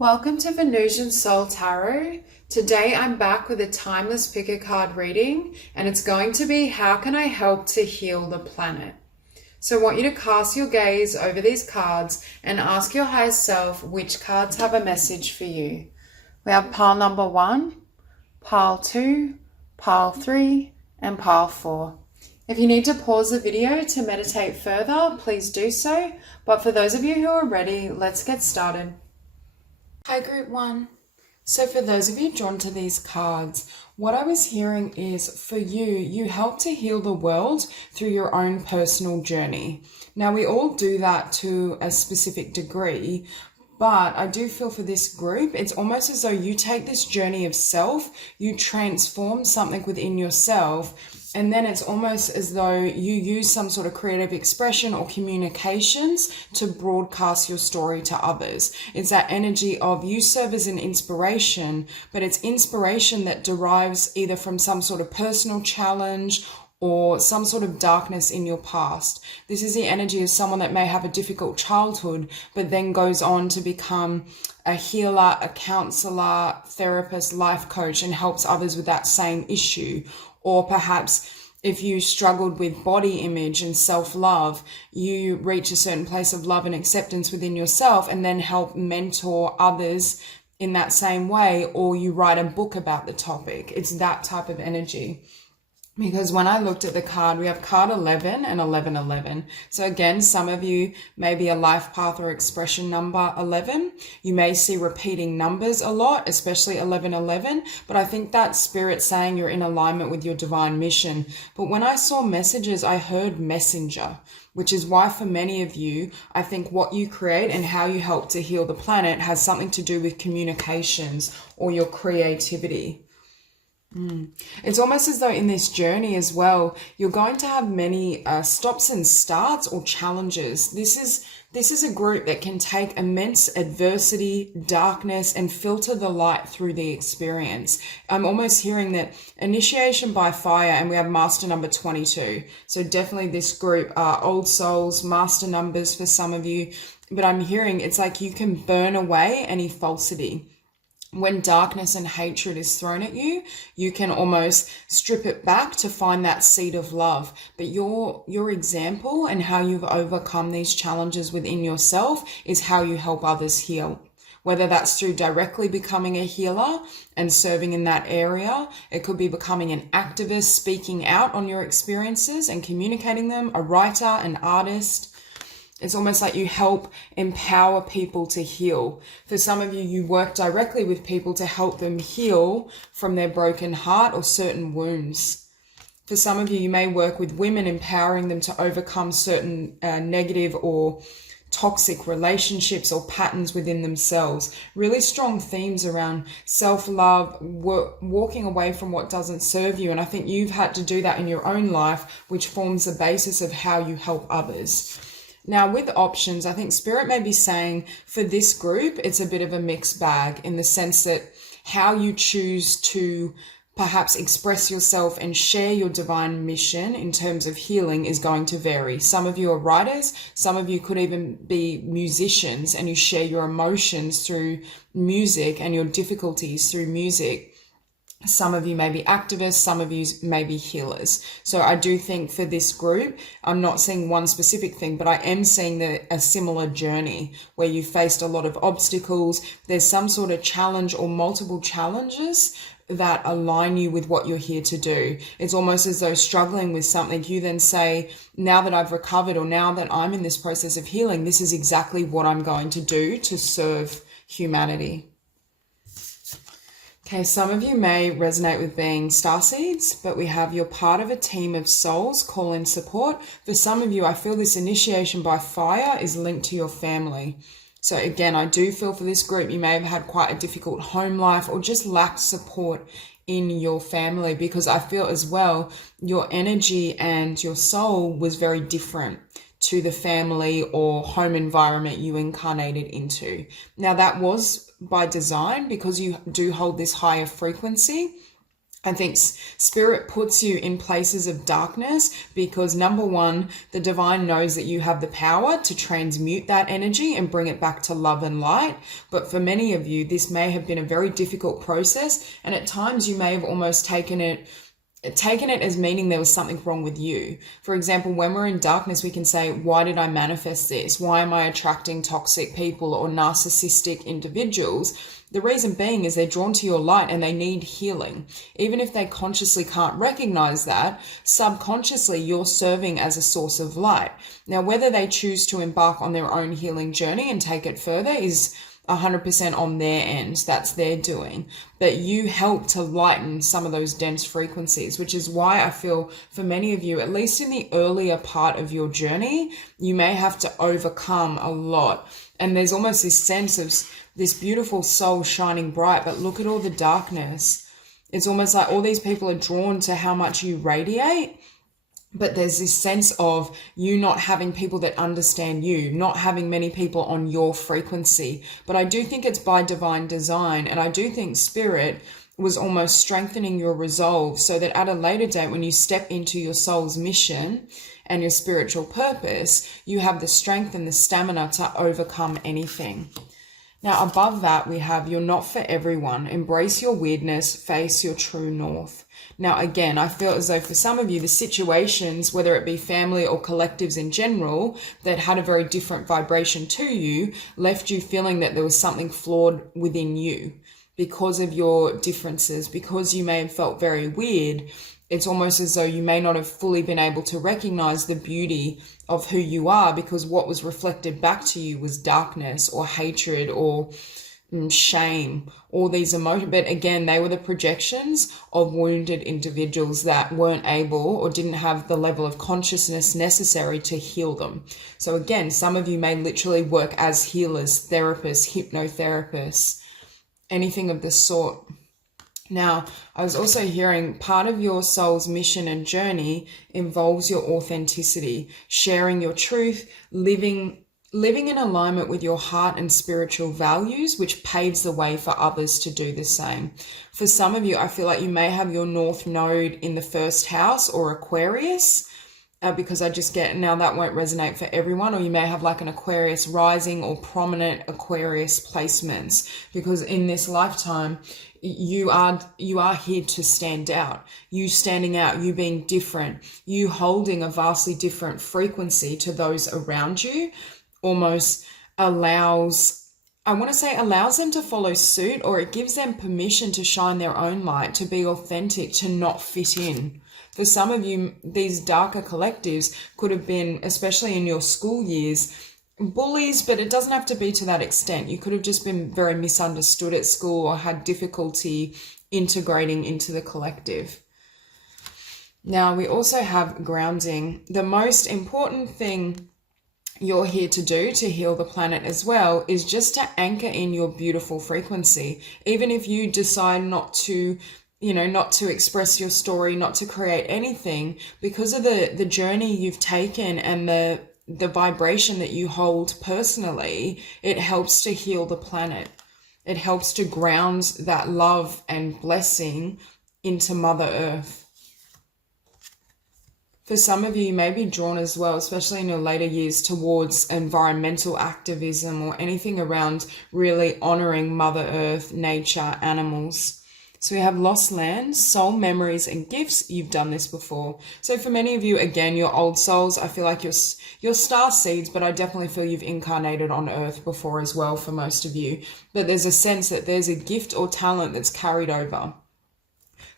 Welcome to Venusian Soul Tarot. Today I'm back with a timeless pick a card reading, and it's going to be how can I help to heal the planet? So I want you to cast your gaze over these cards and ask your higher self which cards have a message for you. We have pile number 1, pile 2, pile 3, and pile 4. If you need to pause the video to meditate further, please do so. But for those of you who are ready, let's get started. Hi Group 1. So for those of you drawn to these cards, what I was hearing is for you help to heal the world through your own personal journey. Now we all do that to a specific degree, but I do feel for this group, it's almost as though you take this journey of self, you transform something within yourself, and then it's almost as though you use some sort of creative expression or communications to broadcast your story to others. It's that energy of you serve as an inspiration, but it's inspiration that derives either from some sort of personal challenge or some sort of darkness in your past. This is the energy of someone that may have a difficult childhood, but then goes on to become a healer, a counselor, therapist, life coach, and helps others with that same issue. Or perhaps if you struggled with body image and self-love, you reach a certain place of love and acceptance within yourself and then help mentor others in that same way, or you write a book about the topic. It's that type of energy. Because when I looked at the card, we have card 11 and 1111. So again, some of you may be a life path or expression number 11. You may see repeating numbers a lot, especially 1111. But I think that's spirit saying you're in alignment with your divine mission. But when I saw messages, I heard messenger, which is why for many of you, I think what you create and how you help to heal the planet has something to do with communications or your creativity. It's almost as though in this journey as well, you're going to have many stops and starts or challenges. This is a group that can take immense adversity, darkness, and filter the light through the experience. I'm almost hearing that initiation by fire, and we have master number 22. So definitely this group are old souls, master numbers for some of you. But I'm hearing it's like you can burn away any falsity. When darkness and hatred is thrown at you, you can almost strip it back to find that seed of love. But your example and how you've overcome these challenges within yourself is how you help others heal. Whether that's through directly becoming a healer and serving in that area, it could be becoming an activist, speaking out on your experiences and communicating them, a writer, an artist. It's almost like you help empower people to heal. For some of you, you work directly with people to help them heal from their broken heart or certain wounds. For some of you, you may work with women, empowering them to overcome certain negative or toxic relationships or patterns within themselves. Really strong themes around self-love, walking away from what doesn't serve you. And I think you've had to do that in your own life, which forms the basis of how you help others. Now with options, I think Spirit may be saying for this group, it's a bit of a mixed bag in the sense that how you choose to perhaps express yourself and share your divine mission in terms of healing is going to vary. Some of you are writers, some of you could even be musicians and you share your emotions through music and your difficulties through music. Some of you may be activists, some of you may be healers. So I do think for this group, I'm not seeing one specific thing, but I am seeing a similar journey where you faced a lot of obstacles. There's some sort of challenge or multiple challenges that align you with what you're here to do. It's almost as though struggling with something, you then say, now that I've recovered or now that I'm in this process of healing, this is exactly what I'm going to do to serve humanity. Okay, some of you may resonate with being starseeds, but we have you're part of a team of souls, call in support. For some of you, I feel this initiation by fire is linked to your family. So again, I do feel for this group, you may have had quite a difficult home life or just lacked support in your family, because I feel as well, your energy and your soul was very different to the family or home environment you incarnated into. Now that was by design because you do hold this higher frequency. I think spirit puts you in places of darkness because, number one, the divine knows that you have the power to transmute that energy and bring it back to love and light. But for many of you, this may have been a very difficult process, and at times you may have almost taken it as meaning there was something wrong with you. For example, when we're in darkness, we can say, why did I manifest this? Why am I attracting toxic people or narcissistic individuals? The reason being is they're drawn to your light and they need healing. Even if they consciously can't recognize that, subconsciously you're serving as a source of light. Now, whether they choose to embark on their own healing journey and take it further is 100% on their end. That's their doing. But you help to lighten some of those dense frequencies, which is why I feel for many of you, at least in the earlier part of your journey, you may have to overcome a lot. And there's almost this sense of this beautiful soul shining bright, but look at all the darkness. It's almost like all these people are drawn to how much you radiate. But there's this sense of you not having people that understand you, not having many people on your frequency. But I do think it's by divine design. And I do think spirit was almost strengthening your resolve so that at a later date, when you step into your soul's mission and your spiritual purpose, you have the strength and the stamina to overcome anything. Now, above that, we have you're not for everyone. Embrace your weirdness, face your true north. Now, again, I feel as though for some of you, the situations, whether it be family or collectives in general, that had a very different vibration to you, left you feeling that there was something flawed within you because of your differences, because you may have felt very weird. It's almost as though you may not have fully been able to recognize the beauty of who you are because what was reflected back to you was darkness or hatred or shame, all these emotions. But again, they were the projections of wounded individuals that weren't able or didn't have the level of consciousness necessary to heal them. So again, some of you may literally work as healers, therapists, hypnotherapists, anything of the sort. Now, I was also hearing part of your soul's mission and journey involves your authenticity, sharing your truth, living in alignment with your heart and spiritual values, which paves the way for others to do the same. For some of you, I feel like you may have your North Node in the first house or Aquarius, because I just get, now that won't resonate for everyone, or you may have like an Aquarius rising or prominent Aquarius placements, because in this lifetime, you are here to stand out. You standing out, you being different, you holding a vastly different frequency to those around you, almost allows them to follow suit, or it gives them permission to shine their own light, to be authentic, to not fit in. For some of you, these darker collectives could have been, especially in your school years, bullies, but it doesn't have to be to that extent. You could have just been very misunderstood at school or had difficulty integrating into the collective. Now, we also have grounding. The most important thing you're here to do to heal the planet as well is just to anchor in your beautiful frequency. Even if you decide not to express your story, not to create anything, because of the journey you've taken and the vibration that you hold personally, it helps to heal the planet. It helps to ground that love and blessing into Mother Earth. For some of you, you may be drawn as well, especially in your later years, towards environmental activism or anything around really honoring Mother Earth, nature, animals. So we have lost land, soul memories and gifts. You've done this before. So for many of you, again, your old souls, I feel like you're star seeds, but I definitely feel you've incarnated on Earth before as well for most of you. But there's a sense that there's a gift or talent that's carried over.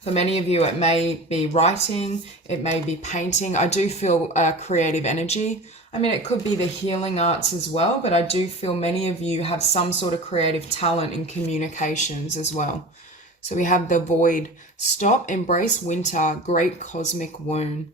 For many of you, it may be writing, it may be painting. I do feel creative energy. I mean, it could be the healing arts as well, but I do feel many of you have some sort of creative talent in communications as well. So we have the void, stop, embrace winter, great cosmic wound.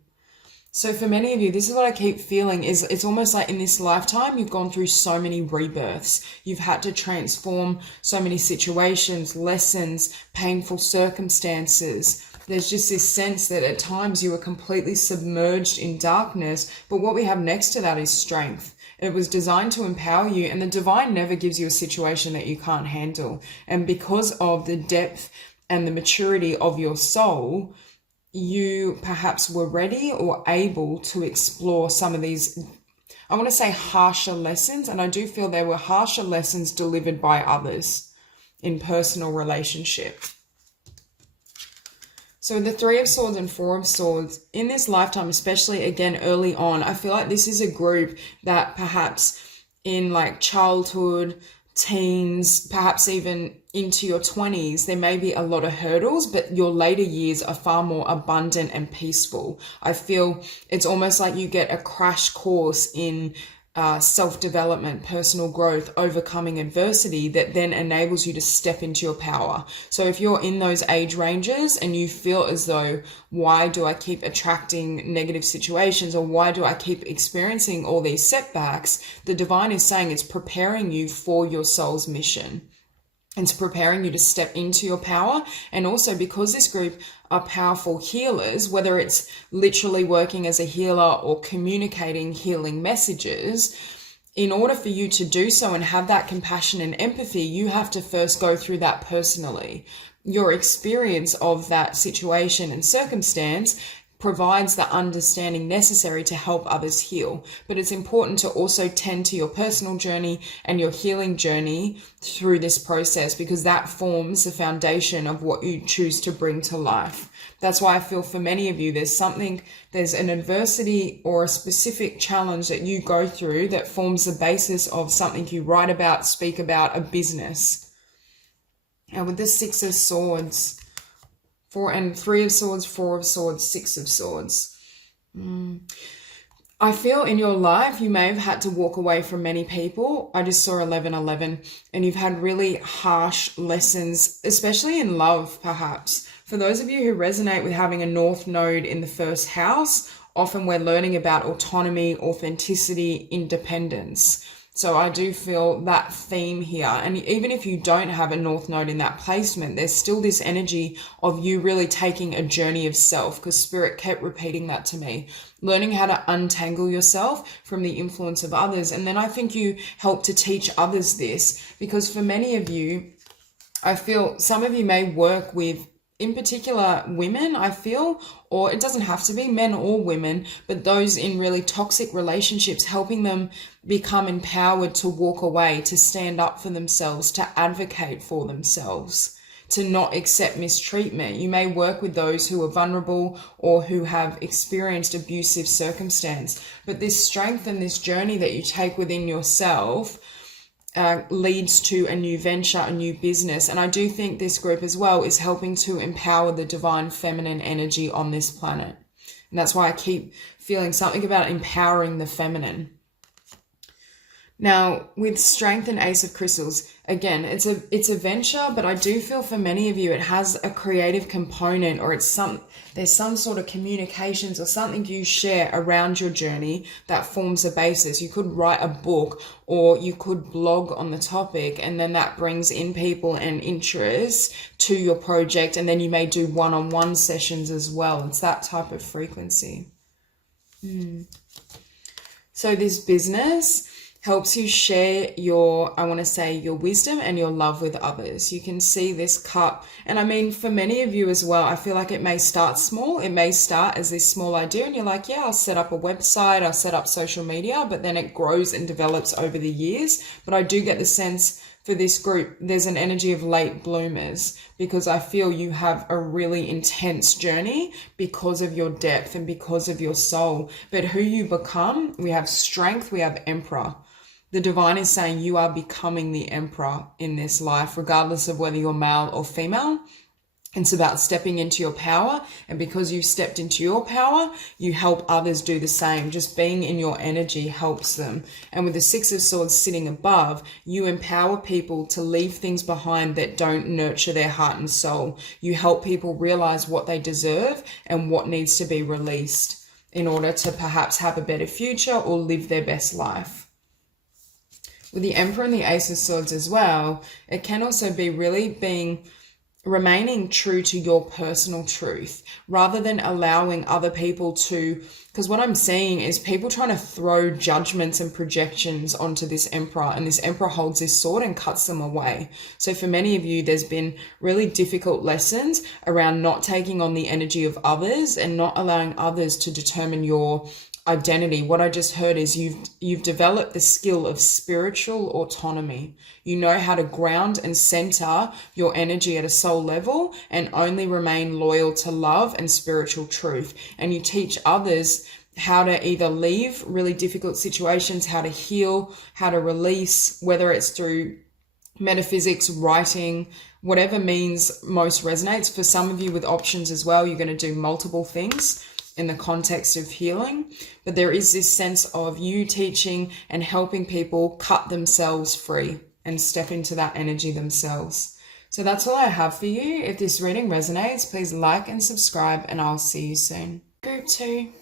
So for many of you, this is what I keep feeling is it's almost like in this lifetime, you've gone through so many rebirths. You've had to transform so many situations, lessons, painful circumstances. There's just this sense that at times you were completely submerged in darkness. But what we have next to that is strength. It was designed to empower you, and the divine never gives you a situation that you can't handle. And because of the depth and the maturity of your soul, you perhaps were ready or able to explore some of these, I want to say, harsher lessons. And I do feel there were harsher lessons delivered by others in personal relationship. So the Three of Swords and Four of Swords, in this lifetime, especially again early on, I feel like this is a group that perhaps in like childhood, teens, perhaps even into your 20s, there may be a lot of hurdles, but your later years are far more abundant and peaceful. I feel it's almost like you get a crash course in self-development, personal growth, overcoming adversity that then enables you to step into your power. So if you're in those age ranges and you feel as though, why do I keep attracting negative situations, or why do I keep experiencing all these setbacks? The divine is saying it's preparing you for your soul's mission. It's preparing you to step into your power. And also, because this group are powerful healers, whether it's literally working as a healer or communicating healing messages, in order for you to do so and have that compassion and empathy, you have to first go through that personally. Your experience of that situation and circumstance provides the understanding necessary to help others heal. But it's important to also tend to your personal journey and your healing journey through this process, because that forms the foundation of what you choose to bring to life. That's why I feel for many of you, there's an adversity or a specific challenge that you go through that forms the basis of something you write about, speak about, a business. And with the Six of Swords, Three of Swords, Four of Swords, Six of Swords. I feel in your life you may have had to walk away from many people. I just saw 1111, and you've had really harsh lessons, especially in love, perhaps. For those of you who resonate with having a North Node in the first house, often we're learning about autonomy, authenticity, independence. So I do feel that theme here. And even if you don't have a North Node in that placement, there's still this energy of you really taking a journey of self, because Spirit kept repeating that to me. Learning how to untangle yourself from the influence of others. And then I think you help to teach others this, because for many of you, I feel some of you may work with, in particular, women, I feel, or it doesn't have to be men or women, but those in really toxic relationships, helping them become empowered to walk away, to stand up for themselves, to advocate for themselves, to not accept mistreatment. You may work with those who are vulnerable or who have experienced abusive circumstance, but this strength and this journey that you take within yourself leads to a new venture, a new business. And I do think this group as well is helping to empower the divine feminine energy on this planet. And that's why I keep feeling something about empowering the feminine. Now, with Strength and Ace of Crystals, again, it's a venture, but I do feel for many of you it has a creative component, or there's some sort of communications or something you share around your journey that forms a basis. You could write a book, or you could blog on the topic, and then that brings in people and interest to your project, and then you may do one-on-one sessions as well. It's that type of frequency. So this business helps you share your wisdom and your love with others. You can see this cup. And I mean, for many of you as well, I feel like it may start small. It may start as this small idea and you're like, yeah, I'll set up a website, I'll set up social media, but then it grows and develops over the years. But I do get the sense for this group, there's an energy of late bloomers, because I feel you have a really intense journey because of your depth and because of your soul. But who you become, we have Strength, we have Emperor. The divine is saying you are becoming the emperor in this life, regardless of whether you're male or female. It's about stepping into your power. And because you stepped into your power, you help others do the same. Just being in your energy helps them. And with the Six of Swords sitting above, you empower people to leave things behind that don't nurture their heart and soul. You help people realize what they deserve and what needs to be released in order to perhaps have a better future or live their best life. With the Emperor and the Ace of Swords as well, it can also be really being remaining true to your personal truth rather than allowing other people to, because what I'm seeing is people trying to throw judgments and projections onto this emperor, and this emperor holds this sword and cuts them away. So for many of you, there's been really difficult lessons around not taking on the energy of others and not allowing others to determine your identity. What I just heard is you've developed the skill of spiritual autonomy. You know how to ground and center your energy at a soul level and only remain loyal to love and spiritual truth. And you teach others how to either leave really difficult situations, how to heal, how to release, whether it's through metaphysics, writing, whatever means most resonates. For some of you with options as well, you're going to do multiple things in the context of healing, but there is this sense of you teaching and helping people cut themselves free and step into that energy themselves. So that's all I have for you. If this reading resonates, please like and subscribe, and I'll see you soon. Group 2.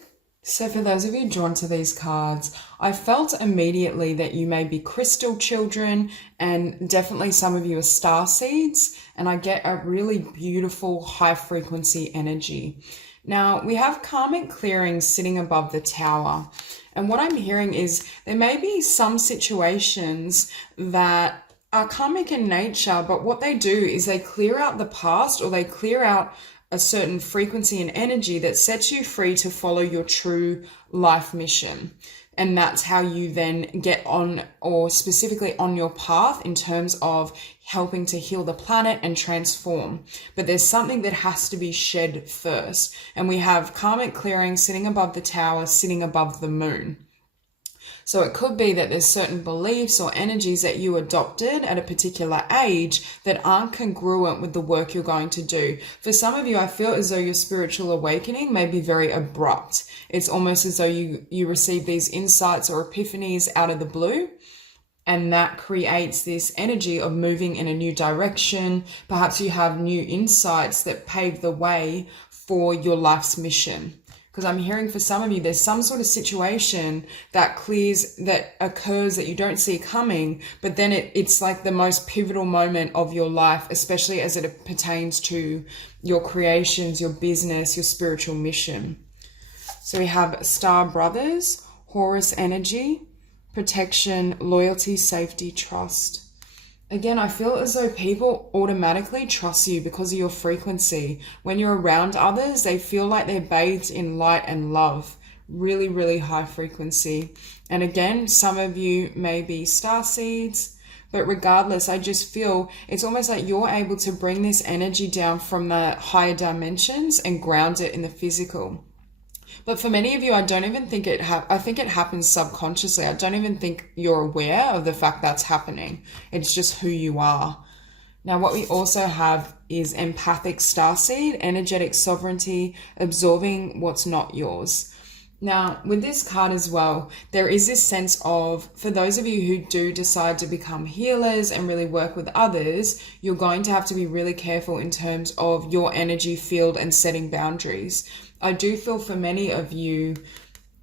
So for those of you drawn to these cards, I felt immediately that you may be crystal children, and definitely some of you are star seeds, and I get a really beautiful high frequency energy. Now, we have karmic clearing sitting above the tower. And what I'm hearing is there may be some situations that are karmic in nature, but what they do is they clear out the past, or they clear out a certain frequency and energy that sets you free to follow your true life mission. And that's how you then get on, or specifically on your path in terms of helping to heal the planet and transform. But there's something that has to be shed first. And we have karmic clearing sitting above the tower, sitting above the moon. So it could be that there's certain beliefs or energies that you adopted at a particular age that aren't congruent with the work you're going to do. For some of you, I feel as though your spiritual awakening may be very abrupt. It's almost as though you receive these insights or epiphanies out of the blue, and that creates this energy of moving in a new direction. Perhaps you have new insights that pave the way for your life's mission. Because I'm hearing for some of you, there's some sort of situation that occurs that you don't see coming, but then it's like the most pivotal moment of your life, especially as it pertains to your creations, your business, your spiritual mission. So we have Star Brothers, Horus energy, protection, loyalty, safety, trust. Again, I feel as though people automatically trust you because of your frequency. When you're around others, they feel like they're bathed in light and love. Really, really high frequency. And again, some of you may be star seeds, but regardless, I just feel it's almost like you're able to bring this energy down from the higher dimensions and ground it in the physical. But for many of you, I don't even think I think it happens subconsciously. I don't even think you're aware of the fact that's happening. It's just who you are. Now, what we also have is empathic starseed, energetic sovereignty, absorbing what's not yours. Now, with this card as well, there is this sense of, for those of you who do decide to become healers and really work with others, you're going to have to be really careful in terms of your energy field and setting boundaries. I do feel for many of you,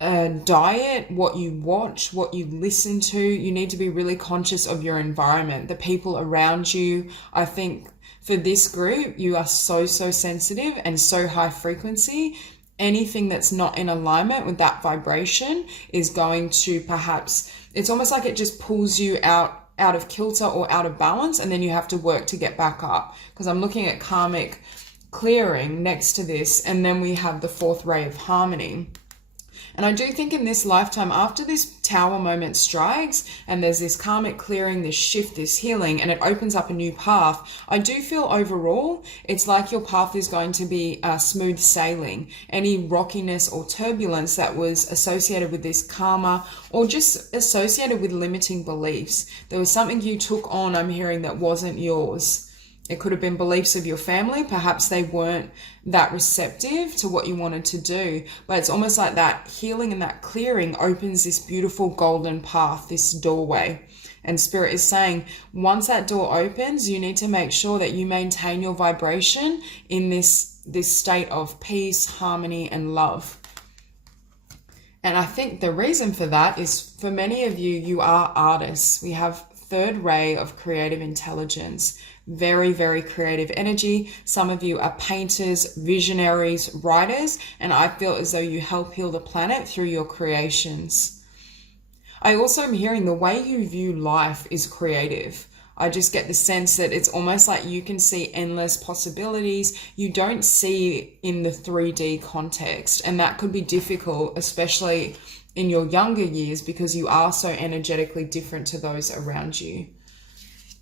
diet, what you watch, what you listen to, you need to be really conscious of your environment, the people around you. I think for this group, you are so sensitive and so high frequency. Anything that's not in alignment with that vibration is going to perhaps, it's almost like it just pulls you out of kilter or out of balance, and then you have to work to get back up. Because I'm looking at karmic clearing next to this, and then we have the fourth ray of harmony. And I do think in this lifetime, after this tower moment strikes and there's this karmic clearing, this shift, this healing, and it opens up a new path, I do feel overall it's like your path is going to be smooth sailing. Any rockiness or turbulence that was associated with this karma, or just associated with limiting beliefs. There was something you took on, I'm hearing, that wasn't yours. It could have been beliefs of your family. Perhaps they weren't that receptive to what you wanted to do, but it's almost like that healing and that clearing opens this beautiful golden path, this doorway. And Spirit is saying, once that door opens, you need to make sure that you maintain your vibration in this state of peace, harmony, and love. And I think the reason for that is, for many of you, you are artists. We have third ray of creative intelligence. very, very creative energy. Some of you are painters, visionaries, writers, and I feel as though you help heal the planet through your creations. I also am hearing the way you view life is creative. I just get the sense that it's almost like you can see endless possibilities you don't see in the 3D context. And that could be difficult, especially in your younger years, because you are so energetically different to those around you.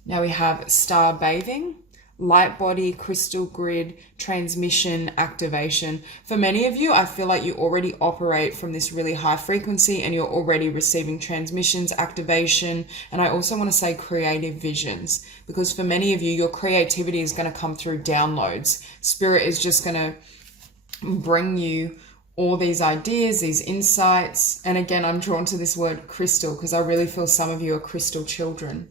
Now we have star bathing, light body, crystal grid, transmission, activation. For many of you, I feel like you already operate from this really high frequency and you're already receiving transmissions, activation, and I also want to say creative visions, because for many of you, your creativity is going to come through downloads. Spirit is just going to bring you all these ideas, these insights. And again, I'm drawn to this word crystal because I really feel some of you are crystal children.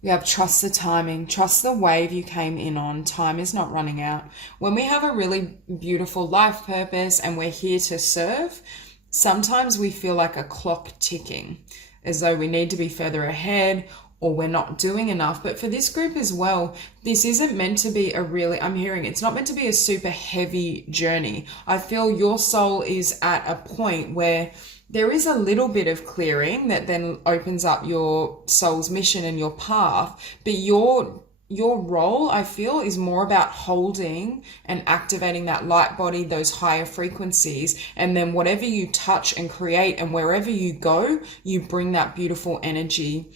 You have trust the timing, trust the wave you came in on. Time is not running out. When we have a really beautiful life purpose and we're here to serve, sometimes we feel like a clock ticking, as though we need to be further ahead or we're not doing enough. But for this group as well, this isn't meant to be I'm hearing it's not meant to be a super heavy journey. I feel your soul is at a point where there is a little bit of clearing that then opens up your soul's mission and your path. But your role, I feel, is more about holding and activating that light body, those higher frequencies. And then whatever you touch and create and wherever you go, you bring that beautiful energy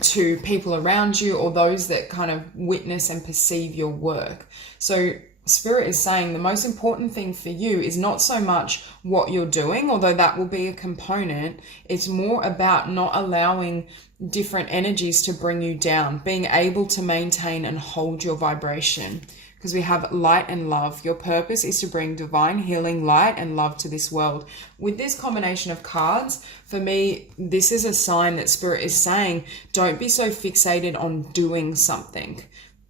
to people around you or those that kind of witness and perceive your work. So Spirit is saying the most important thing for you is not so much what you're doing, although that will be a component. It's more about not allowing different energies to bring you down, being able to maintain and hold your vibration. Because we have light and love. Your purpose is to bring divine healing, light and love to this world. With this combination of cards, for me, this is a sign that Spirit is saying, don't be so fixated on doing something.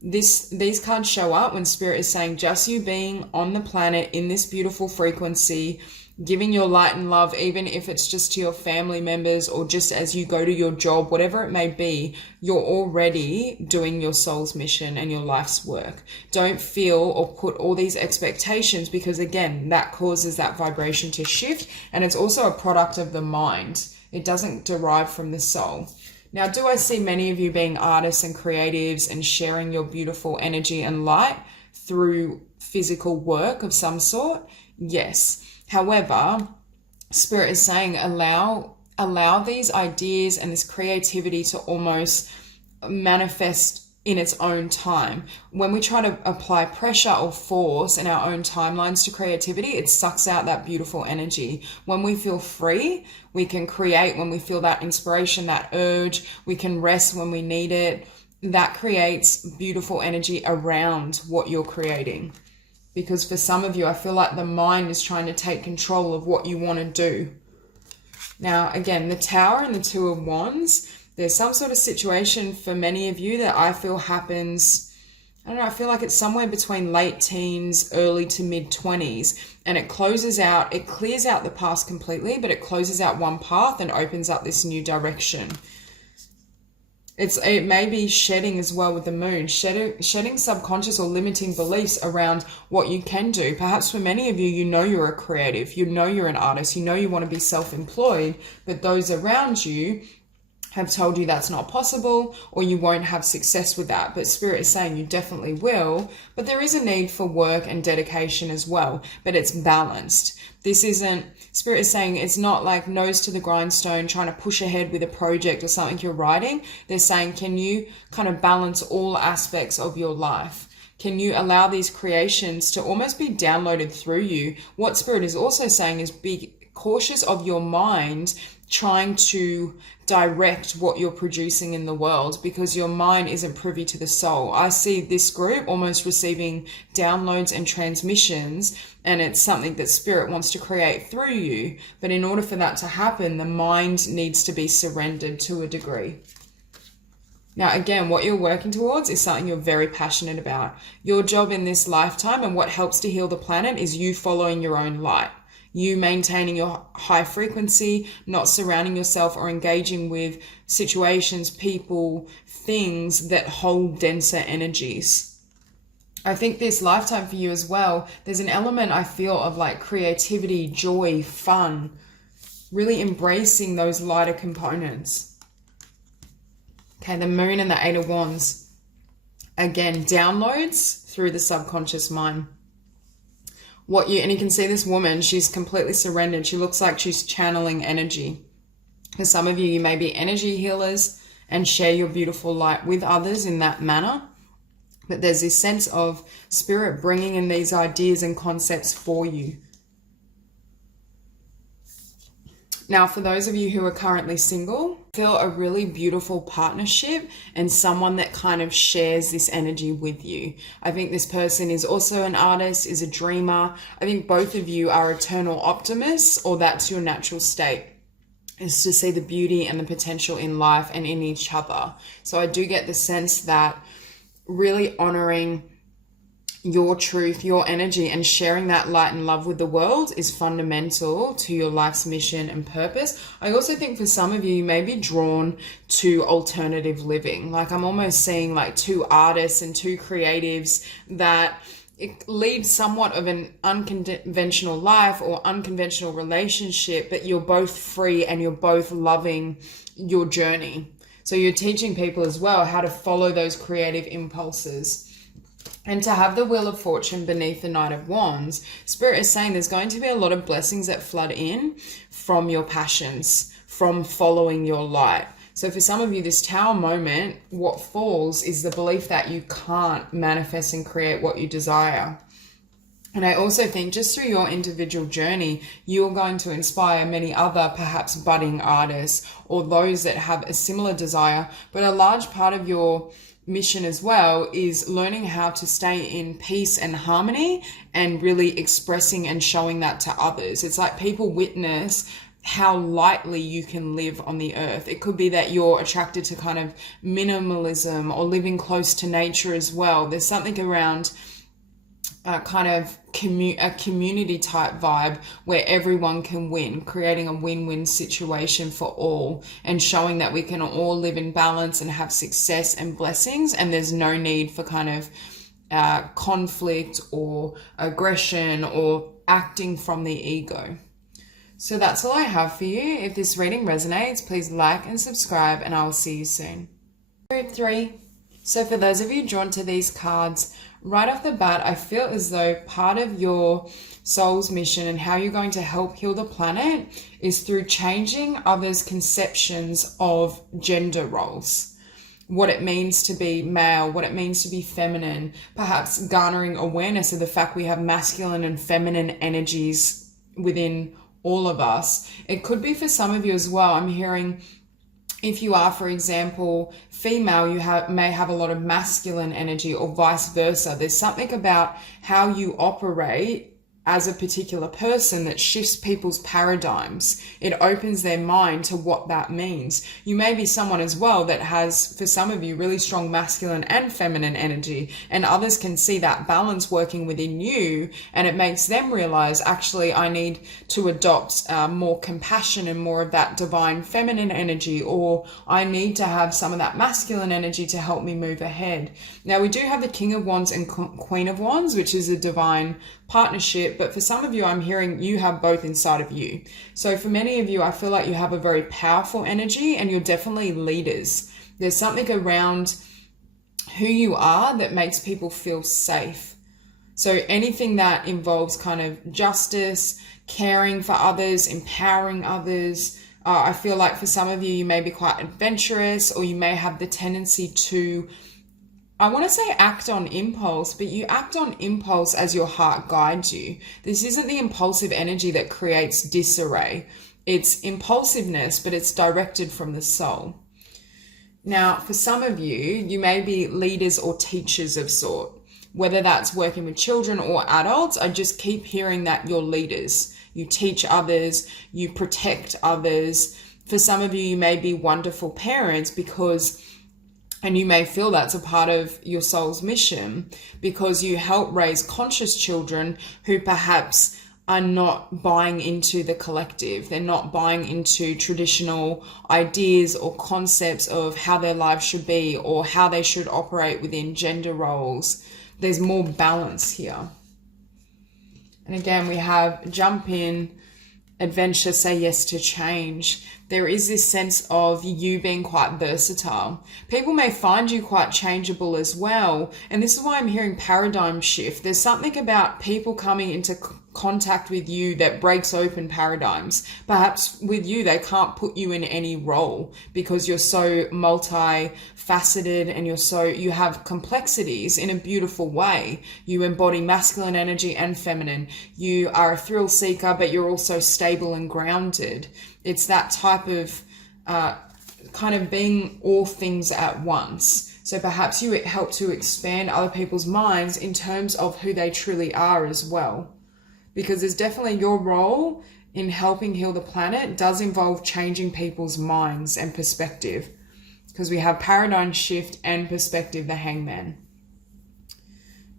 These cards show up when Spirit is saying just you being on the planet in this beautiful frequency, giving your light and love, even if it's just to your family members or just as you go to your job, whatever it may be, you're already doing your soul's mission and your life's work. Don't feel or put all these expectations, because again, that causes that vibration to shift, and it's also a product of the mind. It doesn't derive from the soul. Now, do I see many of you being artists and creatives and sharing your beautiful energy and light through physical work of some sort? Yes. However, Spirit is saying allow these ideas and this creativity to almost manifest in its own time. When we try to apply pressure or force in our own timelines to creativity, it sucks out that beautiful energy. When we feel free, we can create. When we feel that inspiration, that urge, we can rest when we need it. That creates beautiful energy around what you're creating. Because for some of you, I feel like the mind is trying to take control of what you want to do. Now, again, the Tower and the Two of Wands, there's some sort of situation for many of you that I feel happens, I don't know, I feel like it's somewhere between late teens, early to mid 20s, and it closes out, it clears out the past completely, but it closes out one path and opens up this new direction. It may be shedding as well with the moon, shedding subconscious or limiting beliefs around what you can do. Perhaps for many of you, you know you're a creative, you know you're an artist, you know you want to be self-employed, but those around you have told you that's not possible or you won't have success with that. But Spirit is saying you definitely will, but there is a need for work and dedication as well, but it's balanced. Spirit is saying it's not like nose to the grindstone trying to push ahead with a project or something you're writing. They're saying, can you kind of balance all aspects of your life? Can you allow these creations to almost be downloaded through you? What Spirit is also saying is be cautious of your mind trying to direct what you're producing in the world, because your mind isn't privy to the soul. I see this group almost receiving downloads and transmissions, and it's something that Spirit wants to create through you. But in order for that to happen, the mind needs to be surrendered to a degree. Now, again, what you're working towards is something you're very passionate about. Your job in this lifetime and what helps to heal the planet is you following your own light. you maintaining your high frequency, not surrounding yourself or engaging with situations, people, things that hold denser energies. I think this lifetime for you as well, there's an element I feel of like creativity, joy, fun, really embracing those lighter components. Okay, the Moon and the Eight of Wands. Again, downloads through the subconscious mind. And you can see this woman, she's completely surrendered. She looks like she's channeling energy. For some of you, you may be energy healers and share your beautiful light with others in that manner. But there's this sense of spirit bringing in these ideas and concepts for you. Now, for those of you who are currently single, feel a really beautiful partnership and someone that kind of shares this energy with you. I think this person is also an artist, is a dreamer. I think both of you are eternal optimists, or that's your natural state, is to see the beauty and the potential in life and in each other. So I do get the sense that really honoring your truth, your energy, and sharing that light and love with the world is fundamental to your life's mission and purpose. I also think for some of you, you may be drawn to alternative living. Like I'm almost seeing like two artists and two creatives that lead somewhat of an unconventional life or unconventional relationship, but you're both free and you're both loving your journey. So you're teaching people as well how to follow those creative impulses. And to have the Wheel of Fortune beneath the Knight of Wands, Spirit is saying there's going to be a lot of blessings that flood in from your passions, from following your light. So for some of you, this Tower moment, what falls is the belief that you can't manifest and create what you desire. And I also think just through your individual journey, you're going to inspire many other perhaps budding artists or those that have a similar desire. But a large part of your mission as well is learning how to stay in peace and harmony and really expressing and showing that to others. It's like people witness how lightly you can live on the earth. It could be that you're attracted to kind of minimalism or living close to nature as well. There's something around kind of a community type vibe where everyone can win, creating a win-win situation for all and showing that we can all live in balance and have success and blessings, and there's no need for kind of conflict or aggression or acting from the ego. So that's all I have for you. If this reading resonates, please like and subscribe, and I will see you soon. Group 3. So for those of you drawn to these cards, right off the bat, I feel as though part of your soul's mission and how you're going to help heal the planet is through changing others' conceptions of gender roles. What it means to be male, what it means to be feminine, perhaps garnering awareness of the fact we have masculine and feminine energies within all of us. It could be for some of you as well. I'm hearing if you are, for example, female, you may have a lot of masculine energy, or vice versa. There's something about how you operate as a particular person that shifts people's paradigms. It opens their mind to what that means. You may be someone as well that has, for some of you, really strong masculine and feminine energy, and others can see that balance working within you, and it makes them realize, actually, I need to adopt more compassion and more of that divine feminine energy, or I need to have some of that masculine energy to help me move ahead. Now, we do have the King of Wands and Queen of Wands, which is a divine partnership, but for some of you, I'm hearing you have both inside of you. So for many of you, I feel like you have a very powerful energy and you're definitely leaders. There's something around who you are that makes people feel safe. So anything that involves kind of justice, caring for others, empowering others, I feel like for some of you, you may be quite adventurous, or you may have the tendency to, I want to say act on impulse, but you act on impulse as your heart guides you. This isn't the impulsive energy that creates disarray. It's impulsiveness, but it's directed from the soul. Now, for some of you, you may be leaders or teachers of sort, whether that's working with children or adults. I just keep hearing that you're leaders. You teach others, you protect others. For some of you, you may be wonderful parents and you may feel that's a part of your soul's mission because you help raise conscious children who perhaps are not buying into the collective. They're not buying into traditional ideas or concepts of how their lives should be or how they should operate within gender roles. There's more balance here. And again, we have jump in, adventure, say yes to change. There is this sense of you being quite versatile. People may find you quite changeable as well. And this is why I'm hearing paradigm shift. There's something about people coming into contact with you that breaks open paradigms. Perhaps with you, they can't put you in any role because you're so multifaceted and you have complexities in a beautiful way. You embody masculine energy and feminine. You are a thrill seeker, but you're also stable and grounded. It's that type of kind of being all things at once. So perhaps you help to expand other people's minds in terms of who they truly are as well. Because there's definitely your role in helping heal the planet does involve changing people's minds and perspective. Because we have paradigm shift and perspective, the Hangman.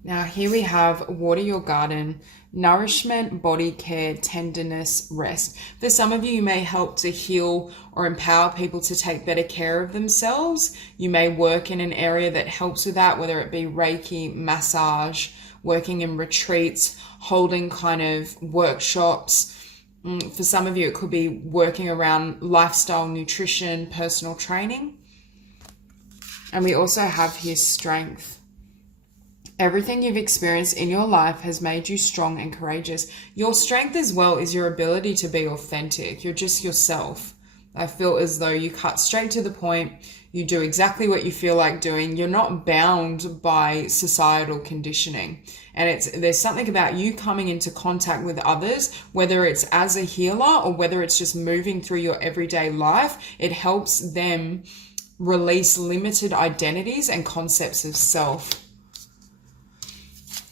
Now here we have water your garden, nourishment, body care, tenderness, rest. For some of you, you may help to heal or empower people to take better care of themselves. You may work in an area that helps with that, whether it be Reiki, massage, working in retreats, holding kind of workshops. For some of you, it could be working around lifestyle, nutrition, personal training. And we also have here strength. Everything you've experienced in your life has made you strong and courageous. Your strength as well is your ability to be authentic. You're just yourself. I feel as though you cut straight to the point. You do exactly what you feel like doing. You're not bound by societal conditioning. And there's something about you coming into contact with others, whether it's as a healer or whether it's just moving through your everyday life. It helps them release limited identities and concepts of self.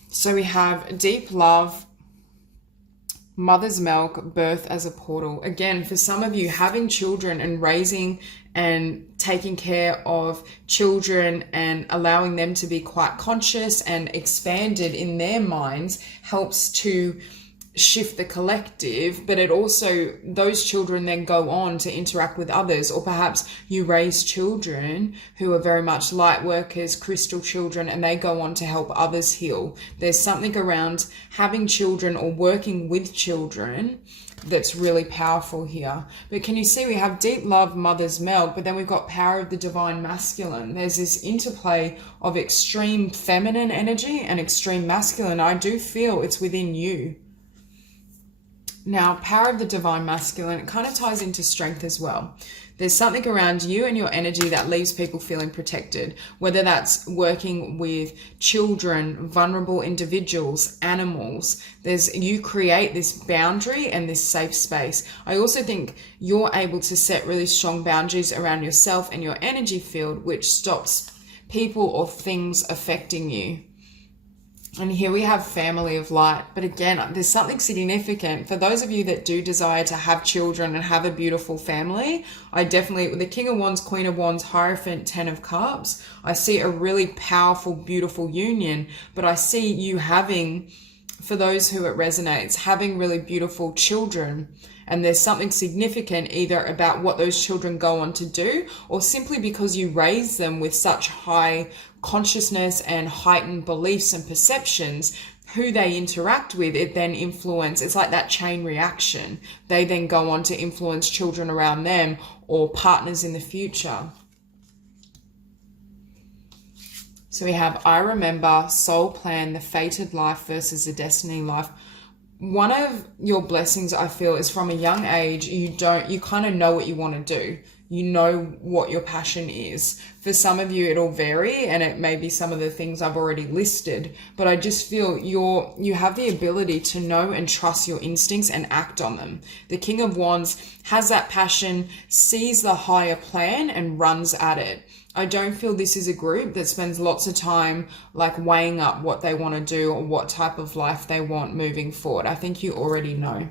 So we have deep love, mother's milk, birth as a portal. Again, for some of you, having children and raising and taking care of children and allowing them to be quite conscious and expanded in their minds helps to shift the collective, but it also, those children then go on to interact with others. Or perhaps you raise children who are very much light workers, crystal children, and they go on to help others heal. There's something around having children or working with children that's really powerful here. But can you see we have deep love, mother's milk, but then we've got power of the divine masculine. There's this interplay of extreme feminine energy and extreme masculine. I do feel it's within you. Now, power of the divine masculine, it kind of ties into strength as well. There's something around you and your energy that leaves people feeling protected, whether that's working with children, vulnerable individuals, animals. You create this boundary and this safe space. I also think you're able to set really strong boundaries around yourself and your energy field, which stops people or things affecting you. And here we have family of light. But again, there's something significant for those of you that do desire to have children and have a beautiful family. I definitely, with the King of Wands, Queen of Wands, Hierophant, Ten of Cups, I see a really powerful, beautiful union. But I see you having, for those who it resonates, having really beautiful children. And there's something significant either about what those children go on to do, or simply because you raise them with such high consciousness and heightened beliefs and perceptions, who they interact with, it then influence. It's like that chain reaction. They then go on to influence children around them or partners in the future. So we have I remember, soul plan, the fated life versus the destiny life. One of your blessings, I feel, is from a young age, you kind of know what you want to do. You know what your passion is. For some of you, it'll vary, and it may be some of the things I've already listed, but I just feel you have the ability to know and trust your instincts and act on them. The King of Wands has that passion, sees the higher plan and runs at it. I don't feel this is a group that spends lots of time like weighing up what they want to do or what type of life they want moving forward. I think you already know.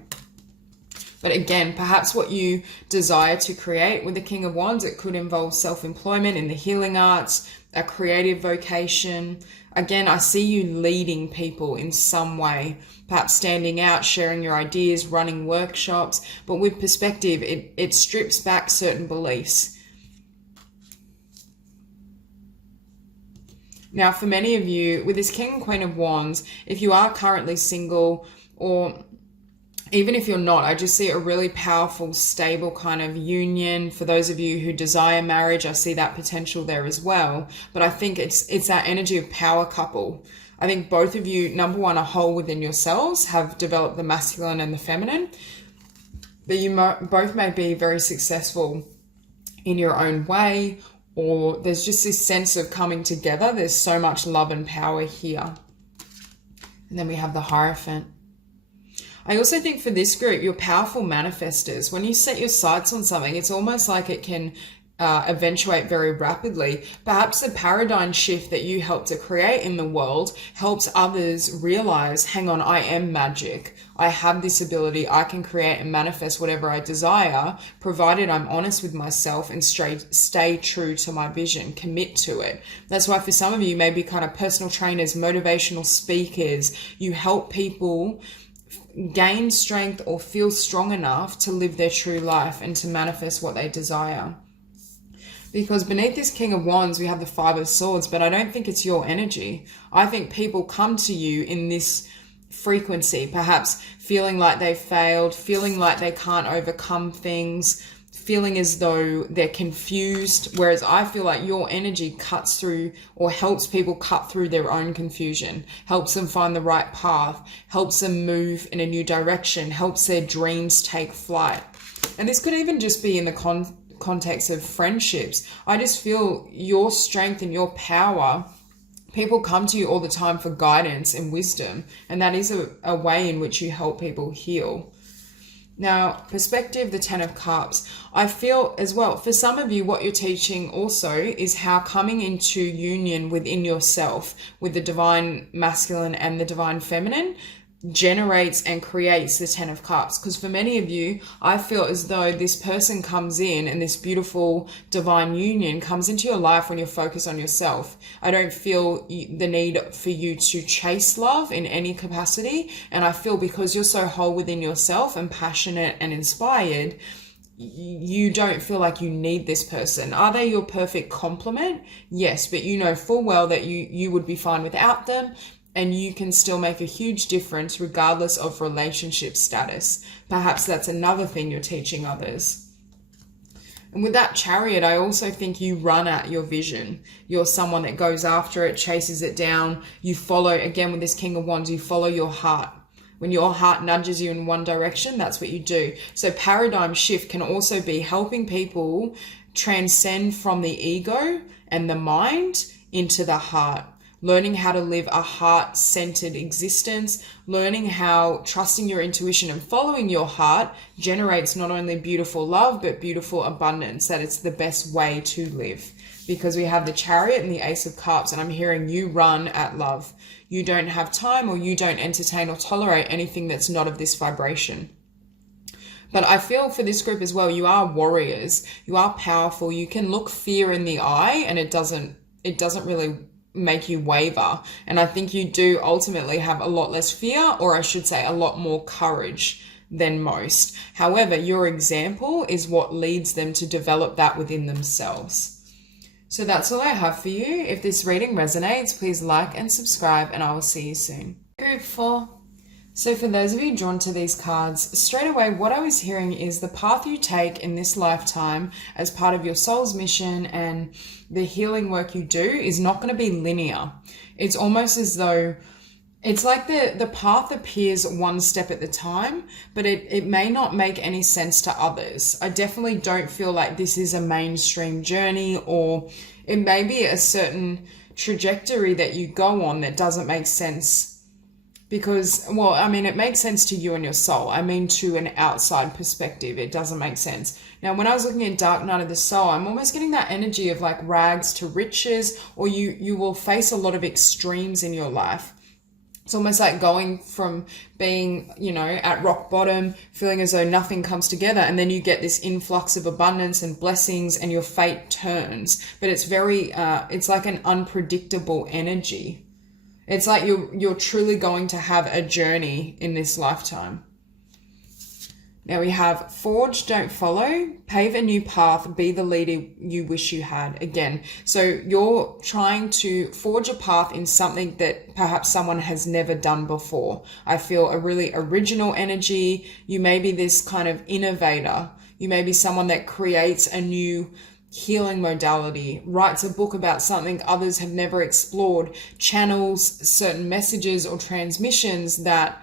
But again, perhaps what you desire to create with the King of Wands, it could involve self-employment in the healing arts, a creative vocation. Again, I see you leading people in some way, perhaps standing out, sharing your ideas, running workshops. But with perspective, it strips back certain beliefs. Now, for many of you, with this King and Queen of Wands, if you are currently single, or even if you're not, I just see a really powerful, stable kind of union. For those of you who desire marriage, I see that potential there as well. But I think it's that energy of power couple. I think both of you, number one, are whole within yourselves, have developed the masculine and the feminine. But you both may be very successful in your own way, or there's just this sense of coming together. There's so much love and power here. And then we have the Hierophant. I also think for this group, you're powerful manifestors. When you set your sights on something, it's almost like it can eventuate very rapidly. Perhaps the paradigm shift that you help to create in the world helps others realize, hang on, I am magic. I have this ability. I can create and manifest whatever I desire, provided I'm honest with myself and stay true to my vision, commit to it. That's why for some of you, maybe kind of personal trainers, motivational speakers, you help people gain strength or feel strong enough to live their true life and to manifest what they desire. Because beneath this King of Wands, we have the Five of Swords, but I don't think it's your energy. I think people come to you in this frequency, perhaps feeling like they failed, feeling like they can't overcome things, feeling as though they're confused, whereas I feel like your energy cuts through or helps people cut through their own confusion, helps them find the right path, helps them move in a new direction, helps their dreams take flight. And this could even just be in the context of friendships. I just feel your strength and your power. People come to you all the time for guidance and wisdom, and that is a way in which you help people heal. Now, perspective, the Ten of Cups. I feel as well, for some of you, what you're teaching also is how coming into union within yourself with the divine masculine and the divine feminine generates and creates the Ten of Cups. Because for many of you, I feel as though this person comes in and this beautiful divine union comes into your life when you're focused on yourself. I don't feel the need for you to chase love in any capacity. And I feel because you're so whole within yourself and passionate and inspired, you don't feel like you need this person. Are they your perfect complement? Yes, but you know full well that you would be fine without them. And you can still make a huge difference regardless of relationship status. Perhaps that's another thing you're teaching others. And with that Chariot, I also think you run at your vision. You're someone that goes after it, chases it down. You follow, again with this King of Wands, you follow your heart. When your heart nudges you in one direction, that's what you do. So paradigm shift can also be helping people transcend from the ego and the mind into the heart. Learning how to live a heart-centered existence, learning how trusting your intuition and following your heart generates not only beautiful love, but beautiful abundance, that it's the best way to live. Because we have the Chariot and the Ace of Cups, and I'm hearing you run at love. You don't have time, or you don't entertain or tolerate anything that's not of this vibration. But I feel for this group as well, you are warriors, you are powerful, you can look fear in the eye and it doesn't really make you waver. And I think you do ultimately have a lot less fear, or I should say a lot more courage than most. However, your example is what leads them to develop that within themselves. So that's all I have for you. If this reading resonates, please like and subscribe, and I will see you soon. Group 4. So for those of you drawn to these cards, straight away what I was hearing is the path you take in this lifetime as part of your soul's mission and the healing work you do is not going to be linear. It's almost as though it's like the path appears one step at the time, but it may not make any sense to others. I definitely don't feel like this is a mainstream journey, or it may be a certain trajectory that you go on that doesn't make sense. Because, well, I mean, it makes sense to you and your soul. I mean, to an outside perspective, it doesn't make sense. Now, when I was looking at Dark Night of the Soul, I'm almost getting that energy of like rags to riches, or you will face a lot of extremes in your life. It's almost like going from being, at rock bottom, feeling as though nothing comes together, and then you get this influx of abundance and blessings and your fate turns. But it's it's like an unpredictable energy. It's like you're truly going to have a journey in this lifetime. Now we have forge, don't follow, pave a new path, be the leader you wish you had. Again, so you're trying to forge a path in something that perhaps someone has never done before. I feel a really original energy. You may be this kind of innovator. You may be someone that creates a new healing modality, writes a book about something others have never explored, channels certain messages or transmissions that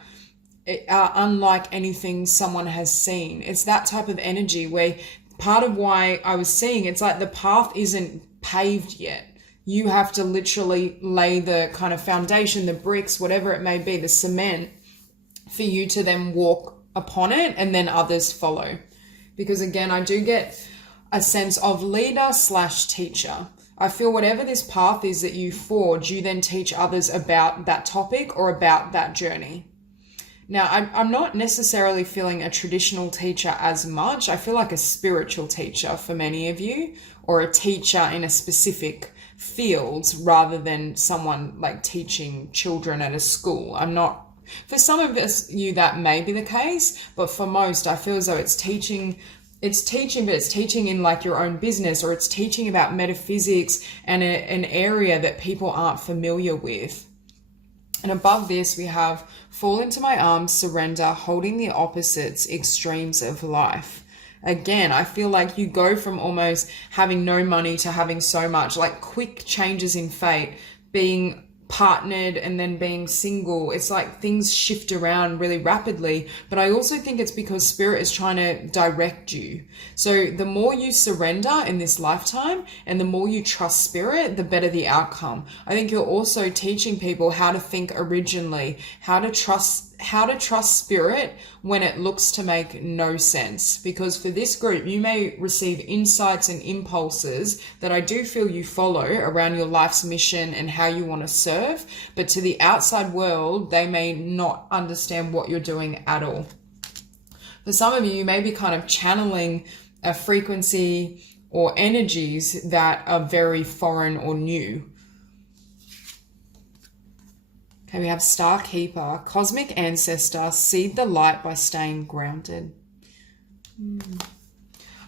are unlike anything someone has seen. It's that type of energy where part of why I was seeing, it's like the path isn't paved yet. You have to literally lay the kind of foundation, the bricks, whatever it may be, the cement, for you to then walk upon it and then others follow. Because again, I do get a sense of leader/teacher. I feel whatever this path is that you forge, you then teach others about that topic or about that journey. Now, I'm not necessarily feeling a traditional teacher as much. I feel like a spiritual teacher for many of you, or a teacher in a specific field rather than someone like teaching children at a school. For some of you that may be the case, but for most, I feel as though it's teaching, but it's teaching in like your own business, or it's teaching about metaphysics and an area that people aren't familiar with. And above this, we have fall into my arms, surrender, holding the opposites, extremes of life. Again, I feel like you go from almost having no money to having so much, like quick changes in fate, being partnered and then being single. It's like things shift around really rapidly, but I also think it's because spirit is trying to direct you. So the more you surrender in this lifetime and the more you trust spirit, the better the outcome. I think you're also teaching people how to think originally, how to trust spirit when it looks to make no sense. Because for this group, you may receive insights and impulses that I do feel you follow around your life's mission and how you want to serve, but to the outside world, they may not understand what you're doing at all. For some of you, you may be kind of channeling a frequency or energies that are very foreign or new. Okay, we have Star Keeper, Cosmic Ancestor, seed the light by staying grounded.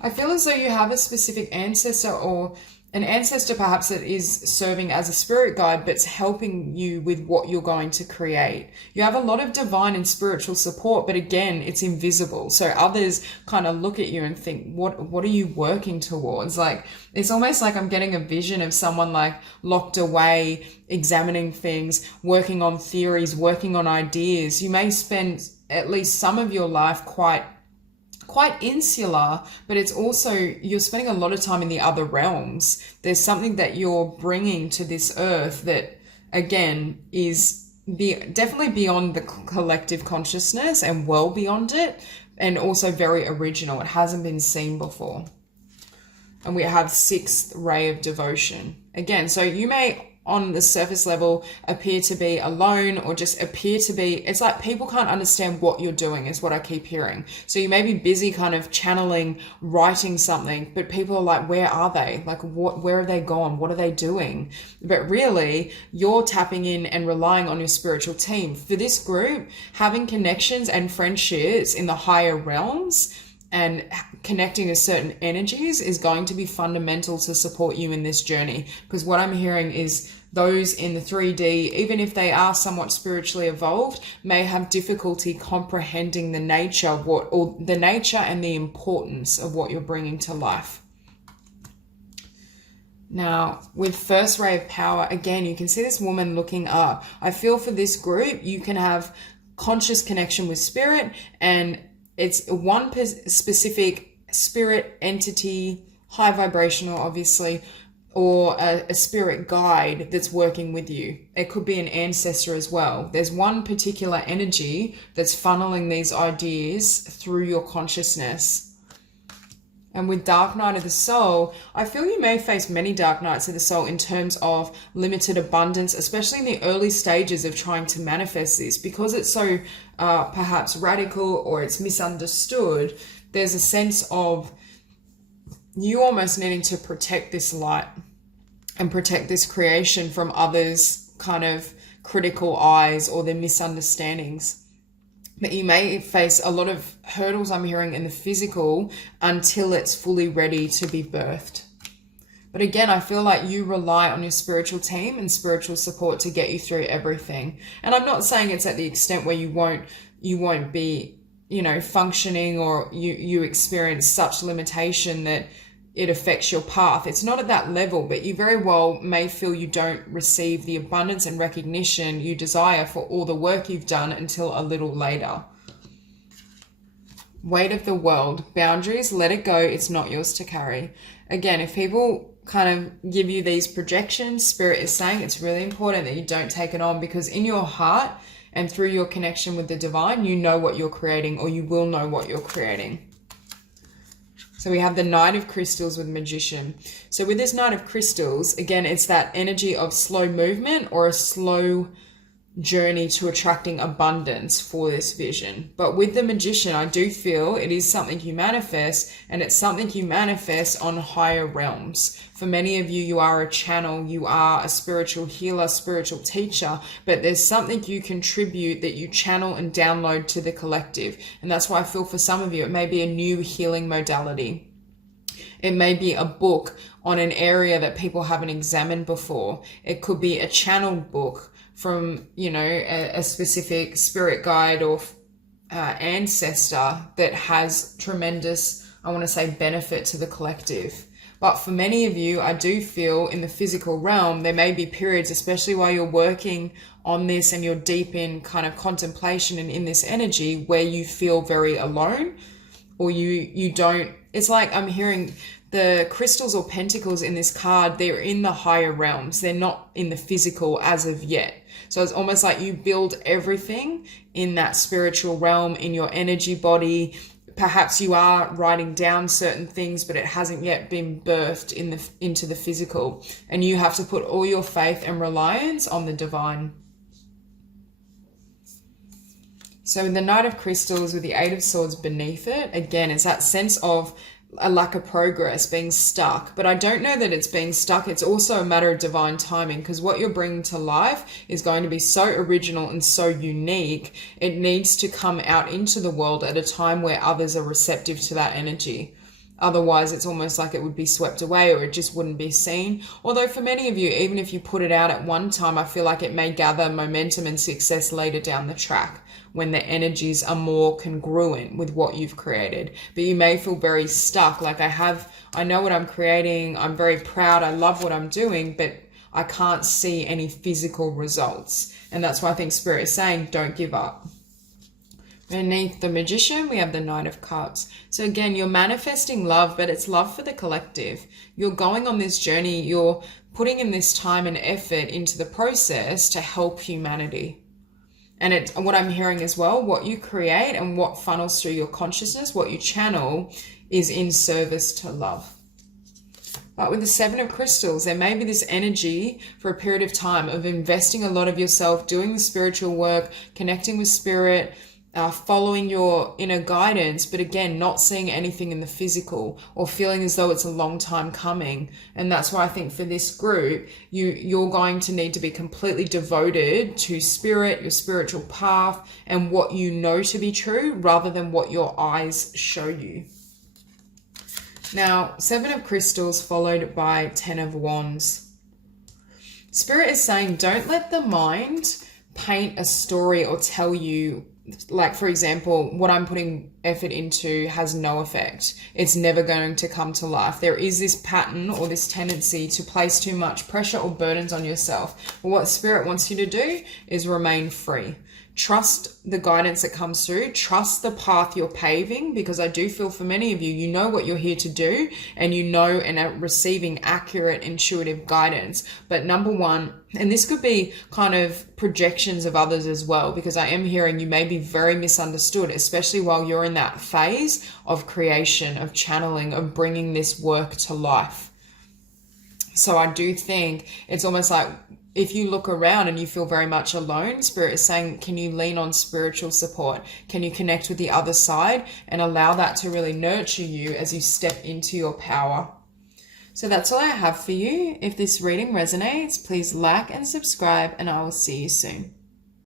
I feel as though you have a specific ancestor, or an ancestor perhaps that is serving as a spirit guide, but it's helping you with what you're going to create. You have a lot of divine and spiritual support, but again, it's invisible. So others kind of look at you and think, what are you working towards? Like, it's almost like I'm getting a vision of someone like locked away, examining things, working on theories, working on ideas. You may spend at least some of your life quite insular, but it's also you're spending a lot of time in the other realms. There's something that you're bringing to this earth that, again, is definitely beyond the collective consciousness and well beyond it, and also very original. It hasn't been seen before. And we have sixth ray of devotion. Again, so you may on the surface level appear to be alone, or just appear to be, it's like people can't understand what you're doing is what I keep hearing. So you may be busy kind of channeling, writing something, but people are like, where are they? Like, where have they gone? What are they doing? But really, you're tapping in and relying on your spiritual team. For this group, having connections and friendships in the higher realms and connecting with certain energies is going to be fundamental to support you in this journey. Because what I'm hearing is those in the 3D, even if they are somewhat spiritually evolved, may have difficulty comprehending the nature of the nature and the importance of what you're bringing to life. Now, with first ray of power, again, you can see this woman looking up. I feel for this group, you can have conscious connection with spirit, and it's one specific spirit entity, high vibrational, obviously, or a spirit guide that's working with you. It could be an ancestor as well. There's one particular energy that's funneling these ideas through your consciousness. And with Dark Night of the Soul, I feel you may face many Dark Nights of the Soul in terms of limited abundance, especially in the early stages of trying to manifest this. Because it's so perhaps radical or it's misunderstood, there's a sense of you almost needing to protect this light and protect this creation from others' kind of critical eyes or their misunderstandings. But you may face a lot of hurdles, I'm hearing, in the physical until it's fully ready to be birthed. But again, I feel like you rely on your spiritual team and spiritual support to get you through everything. And I'm not saying it's at the extent where you won't be, functioning, or you experience such limitation that it affects your path. It's not at that level, but you very well may feel you don't receive the abundance and recognition you desire for all the work you've done until a little later. Weight of the world. Boundaries, let it go. It's not yours to carry. Again, if people kind of give you these projections, Spirit is saying it's really important that you don't take it on, because in your heart and through your connection with the divine, you know what you're creating, or you will know what you're creating. So we have the Knight of Crystals with Magician. So with this Knight of Crystals, again, it's that energy of slow movement or a slow journey to attracting abundance for this vision. But with the Magician, I do feel it is something you manifest, and it's something you manifest on higher realms. For many of you, you are a channel, you are a spiritual healer, spiritual teacher, but there's something you contribute that you channel and download to the collective. And that's why I feel for some of you, it may be a new healing modality. It may be a book on an area that people haven't examined before. It could be a channeled book from, a specific spirit guide or ancestor that has tremendous, I want to say, benefit to the collective. But for many of you, I do feel in the physical realm, there may be periods, especially while you're working on this and you're deep in kind of contemplation and in this energy, where you feel very alone, or you don't. It's like I'm hearing the crystals or pentacles in this card, they're in the higher realms. They're not in the physical as of yet. So it's almost like you build everything in that spiritual realm, in your energy body. Perhaps you are writing down certain things, but it hasn't yet been birthed into the physical. And you have to put all your faith and reliance on the divine. So the Knight of Crystals with the Eight of Swords beneath it, again, it's that sense of a lack of progress, being stuck. But I don't know that it's being stuck. It's also a matter of divine timing, because what you're bringing to life is going to be so original and so unique. It needs to come out into the world at a time where others are receptive to that energy. Otherwise, it's almost like it would be swept away, or it just wouldn't be seen. Although for many of you, even if you put it out at one time, I feel like it may gather momentum and success later down the track, when the energies are more congruent with what you've created. But you may feel very stuck, like I know what I'm creating, I'm very proud, I love what I'm doing, but I can't see any physical results. And that's why I think Spirit is saying, don't give up. Beneath the Magician, we have the Knight of Cups. So again, you're manifesting love, but it's love for the collective. You're going on this journey, you're putting in this time and effort into the process to help humanity. And what I'm hearing as well, what you create and what funnels through your consciousness, what you channel, is in service to love. But with the Seven of Crystals, there may be this energy for a period of time of investing a lot of yourself, doing the spiritual work, connecting with spirit, following your inner guidance, but again, not seeing anything in the physical, or feeling as though it's a long time coming. And that's why I think for this group, you're going to need to be completely devoted to spirit, your spiritual path, and what you know to be true, rather than what your eyes show you. Now, Seven of Crystals followed by 10 of Wands. Spirit is saying, don't let the mind paint a story or tell you, like, for example, what I'm putting effort into has no effect. It's never going to come to life. There is this pattern or this tendency to place too much pressure or burdens on yourself. But what Spirit wants you to do is remain free. Trust the guidance that comes through. Trust the path you're paving, because I do feel for many of you, you know what you're here to do, and you know and are receiving accurate, intuitive guidance. But number one, and this could be kind of projections of others as well, because I am hearing you may be very misunderstood, especially while you're in in that phase of creation, of channeling, of bringing this work to life. So I do think it's almost like if you look around and you feel very much alone, Spirit is saying, can you lean on spiritual support? Can you connect with the other side and allow that to really nurture you as you step into your power? So that's all I have for you. If this reading resonates, please like and subscribe, and I will see you soon.